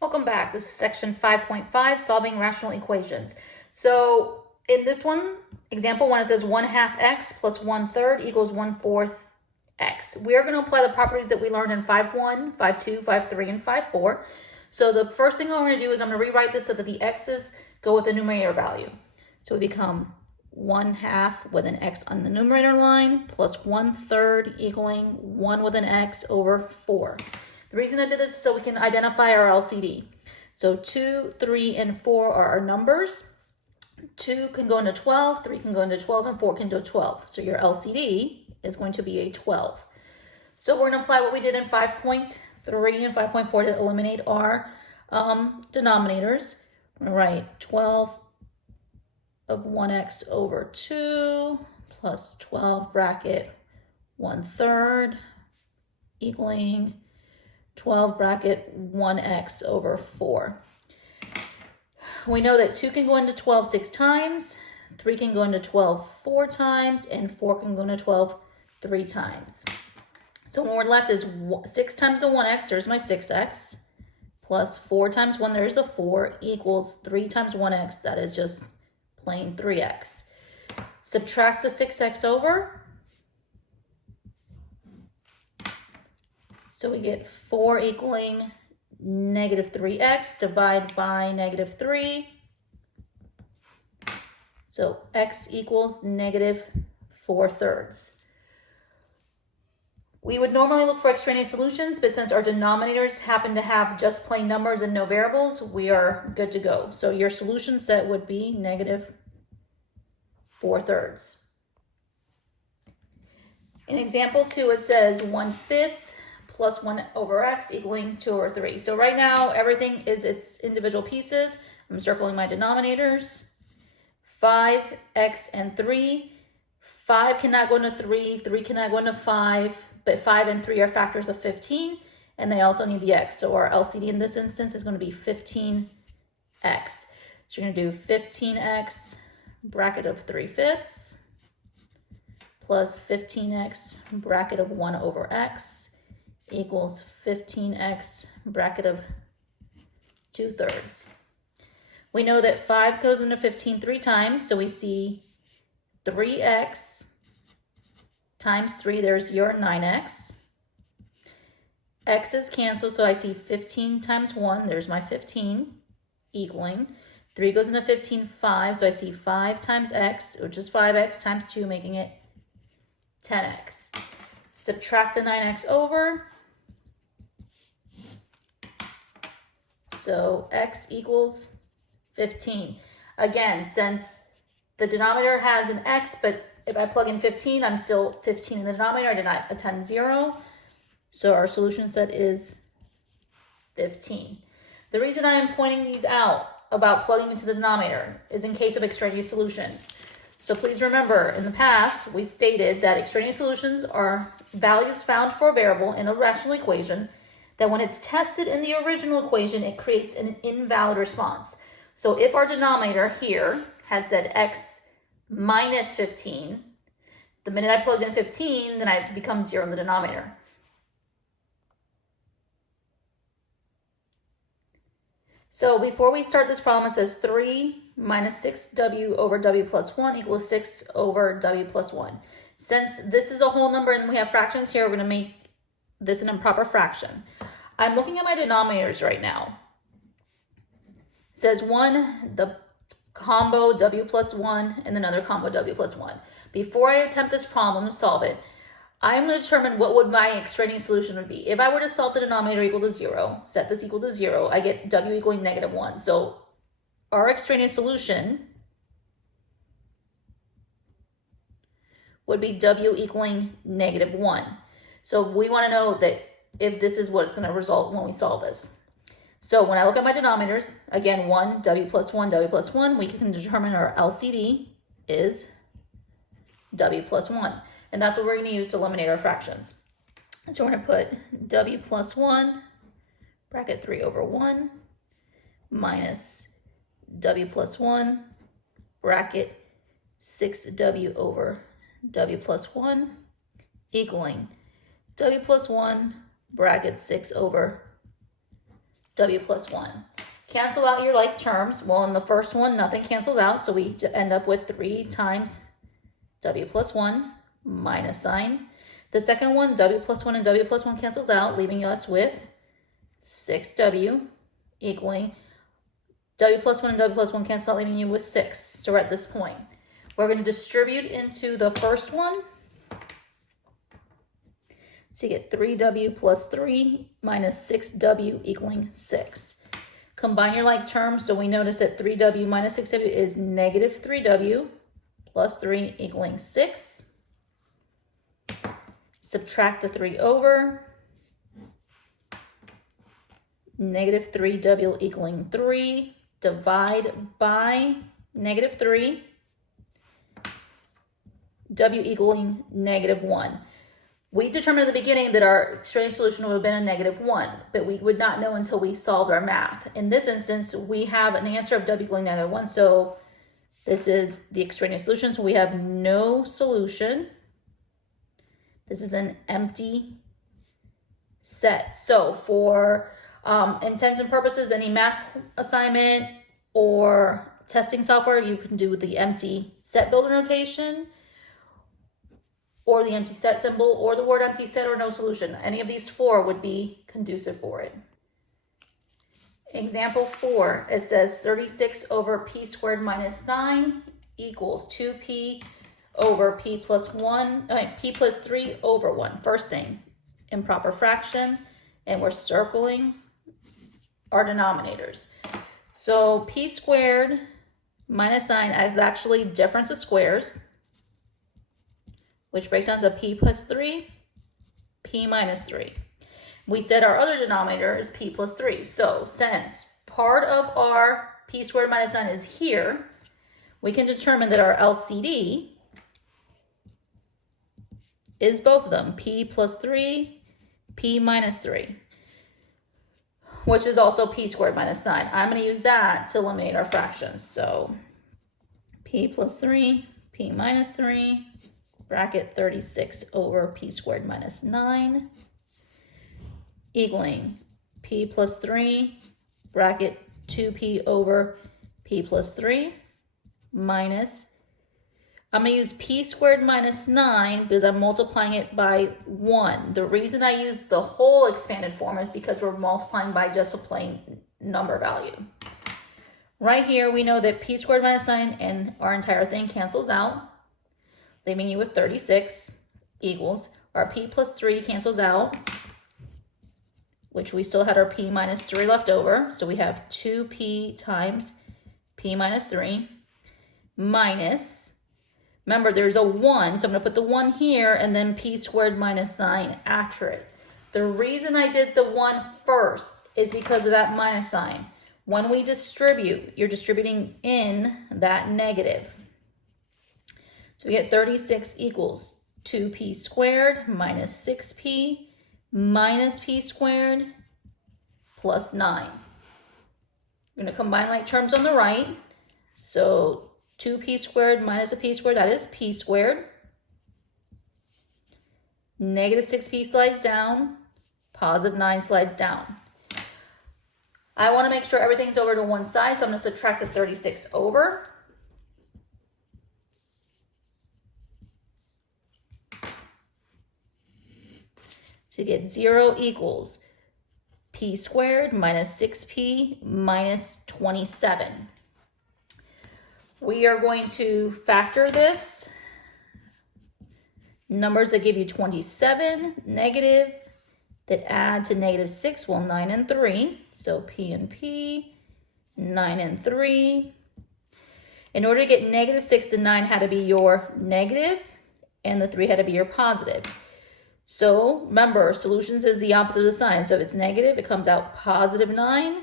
Welcome back. This is section 5.5, solving rational equations. So in this one, example 1, it says 1/2 x plus 1/3 equals 1/4 x. We are going to apply the properties that we learned in 5.1, 5.2, 5.3, and 5.4. So the first thing I'm going to do is I'm going to rewrite this so that the x's go with the numerator value. So we become 1/2 with an x on the numerator line plus 1/3 equaling 1 with an x over 4. The reason I did this is so we can identify our LCD. So 2, 3, and 4 are our numbers. 2 can go into 12, 3 can go into 12, and 4 can go 12. So your LCD is going to be a 12. So we're going to apply what we did in 5.3 and 5.4 to eliminate our denominators. I'm going to write 12 of 1x over 2 plus 12 bracket 1/3 equaling 12 bracket 1x over 4. We know that 2 can go into 12 6 times, 3 can go into 12 4 times, and 4 can go into 12 3 times. So when we're left is 6 times the 1x, there's my 6x, plus 4 times 1, there's a 4, equals 3 times 1x, that is just plain 3x. Subtract the 6x over. So we get 4 equaling negative 3x, divide by negative 3. So x equals negative 4/3. We would normally look for extraneous solutions, but since our denominators happen to have just plain numbers and no variables, we are good to go. So your solution set would be negative 4/3. In example 2, it says 1/5 plus 1 over x equaling 2 over 3. So right now, everything is its individual pieces. I'm circling my denominators. 5x and 3. 5 cannot go into 3, 3 cannot go into 5, but 5 and 3 are factors of 15, and they also need the x. So our LCD in this instance is going to be 15x. So you're going to do 15x bracket of 3/5 plus 15x bracket of 1 over x equals 15x bracket of 2/3. We know that 5 goes into 15 3 times, so we see 3x times 3, there's your 9x. X is canceled, so I see 15 times 1, there's my 15, equaling. 3 goes into 15 5, so I see 5 times x, which is 5x times 2, making it 10x. Subtract the 9x over. So x equals 15. Again, since the denominator has an x, but if I plug in 15, I'm still 15 in the denominator. I did not attend 0. So our solution set is 15. The reason I am pointing these out about plugging into the denominator is in case of extraneous solutions. So please remember, in the past, we stated that extraneous solutions are values found for a variable in a rational equation that when it's tested in the original equation, it creates an invalid response. So if our denominator here had said x minus 15, the minute I plugged in 15, then it becomes 0 in the denominator. So before we start this problem, it says 3 minus 6w over w plus 1 equals 6 over w plus 1. Since this is a whole number and we have fractions here, we're going to make this an improper fraction. I'm looking at my denominators right now. It says 1, the combo w plus 1, and another combo w plus 1. Before I attempt this problem to solve it, I'm going to determine what would my extraneous solution would be. If I were to solve the denominator equal to 0, set this equal to 0, I get w equaling negative 1. So our extraneous solution would be w equaling negative 1. So we want to know that if this is what it's going to result when we solve this. So when I look at my denominators, again, 1, w plus 1, w plus 1, we can determine our LCD is w plus 1. And that's what we're going to use to eliminate our fractions. So we're going to put w plus 1 bracket 3 over 1 minus w plus 1 bracket 6w over w plus 1 equaling w plus 1 bracket 6 over w plus 1. Cancel out your like terms. Well, in the first one, nothing cancels out, so we end up with 3 times w plus 1 minus sign. The second one, w plus 1 and w plus 1 cancels out, leaving us with 6w equaling w plus 1 and w plus 1 cancel out, leaving you with 6. So we're at this point. We're going to distribute into the first one. So you get 3w plus 3 minus 6w equaling 6. Combine your like terms, so we notice that 3w minus 6w is negative 3w plus 3 equaling 6. Subtract the 3 over. Negative 3w equaling 3. Divide by negative 3. W equaling negative 1. We determined at the beginning that our extraneous solution would have been a negative 1, but we would not know until we solved our math. In this instance, we have an answer of w equaling negative 1, so this is the extraneous solution, so we have no solution. This is an empty set. So for intents and purposes, any math assignment or testing software, you can do the empty set builder notation, or the empty set symbol, or the word empty set, or no solution. Any of these 4 would be conducive for it. Example 4, it says 36 over p squared minus 9 equals 2p over p plus 3 over 1. First thing, improper fraction, and we're circling our denominators. So p squared minus 9 is actually difference of squares, which breaks down to p plus 3, p minus 3. We said our other denominator is p plus 3. So since part of our p squared minus 9 is here, we can determine that our LCD is both of them, p plus 3, p minus 3, which is also p squared minus 9. I'm going to use that to eliminate our fractions. So p plus 3, p minus 3, bracket 36 over p squared minus 9, equaling p plus 3, bracket 2p over p plus 3, minus, I'm going to use p squared minus 9 because I'm multiplying it by 1. The reason I use the whole expanded form is because we're multiplying by just a plain number value. Right here, we know that p squared minus 9 and our entire thing cancels out, leaving you with 36 equals our p plus 3 cancels out, which we still had our p minus 3 left over. So we have 2p times p minus 3 minus, remember there's a 1, so I'm going to put the 1 here and then p squared minus 9 after it. The reason I did the 1 first is because of that minus sign. When we distribute, you're distributing in that negative. So we get 36 equals 2p squared minus 6p minus p squared plus 9. We're going to combine like terms on the right. So 2p squared minus a p squared, that is p squared. Negative 6p slides down, positive 9 slides down. I want to make sure everything's over to one side, so I'm going to subtract the 36 over. To get 0 equals p squared minus 6p minus 27. We are going to factor this. Numbers that give you 27, negative, that add to negative 6, well, 9 and 3. So p and p, 9 and 3. In order to get negative 6, the 9 had to be your negative, and the 3 had to be your positive. So remember, solutions is the opposite of the sign. So if it's negative, it comes out positive 9.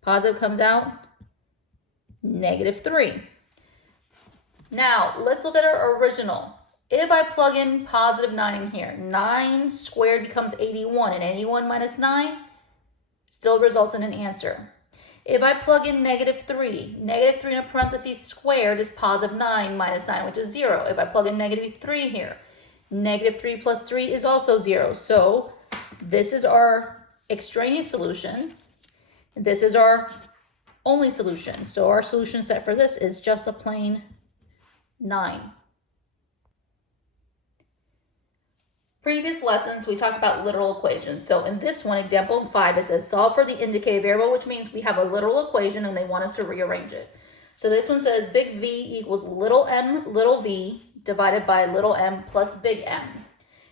Positive comes out negative 3. Now, let's look at our original. If I plug in positive 9 in here, 9 squared becomes 81, and 81 minus 9 still results in an answer. If I plug in negative 3 in a parentheses squared is positive 9 minus 9, which is 0. If I plug in negative 3 here, negative 3 plus 3 is also 0. So this is our extraneous solution. This is our only solution. So our solution set for this is just a plain 9. Previous lessons, we talked about literal equations. So in this one, example 5, it says solve for the indicated variable, which means we have a literal equation and they want us to rearrange it. So this one says big V equals little m little v divided by little m plus big M.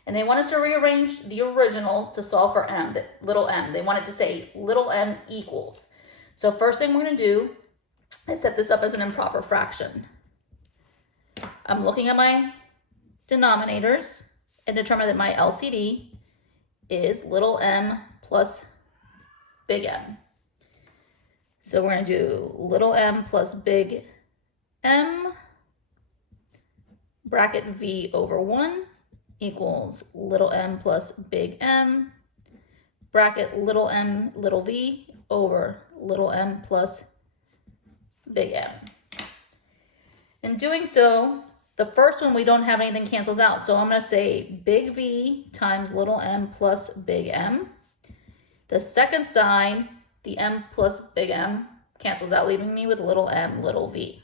And they want us to rearrange the original to solve for m, little m. They want it to say little m equals. So first thing we're going to do is set this up as an improper fraction. I'm looking at my denominators and determine that my LCD is little m plus big M. So we're going to do little m plus big M, bracket V over 1 equals little m plus big M, bracket little m little v over little m plus big M. In doing so, the first one, we don't have anything cancels out. So I'm going to say big V times little m plus big M. The second side, the m plus big M cancels out, leaving me with little m little v.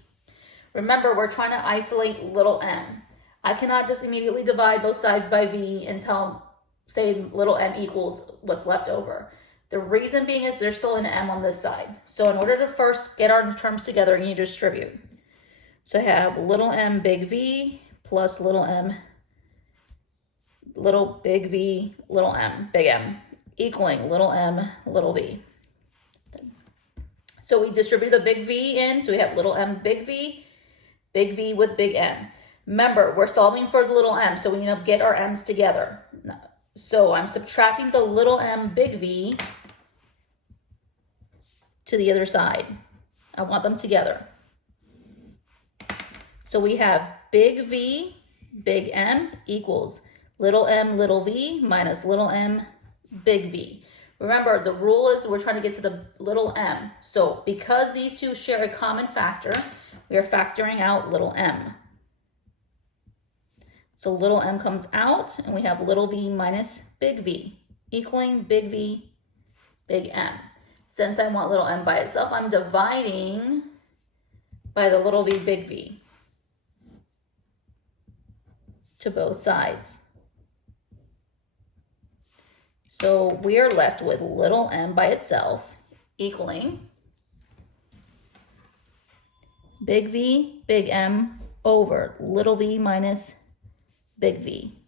Remember, we're trying to isolate little m. I cannot just immediately divide both sides by v and say little m equals what's left over. The reason being is there's still an m on this side. So in order to first get our terms together, you need to distribute. So I have little m big V plus little m little big V little m big M equaling little m little v. So we distribute the big V in, so we have little m big V with big M. Remember, we're solving for the little m, so we need to get our m's together. So I'm subtracting the little m big V to the other side. I want them together. So we have big V, big M equals little m little v minus little m big V. Remember, the rule is we're trying to get to the little m. So because these two share a common factor, we are factoring out little m. So little m comes out and we have little v minus big V equaling big V, big M. Since I want little m by itself, I'm dividing by the little v, big V to both sides. So we are left with little m by itself equaling big V, big M over little v minus big V.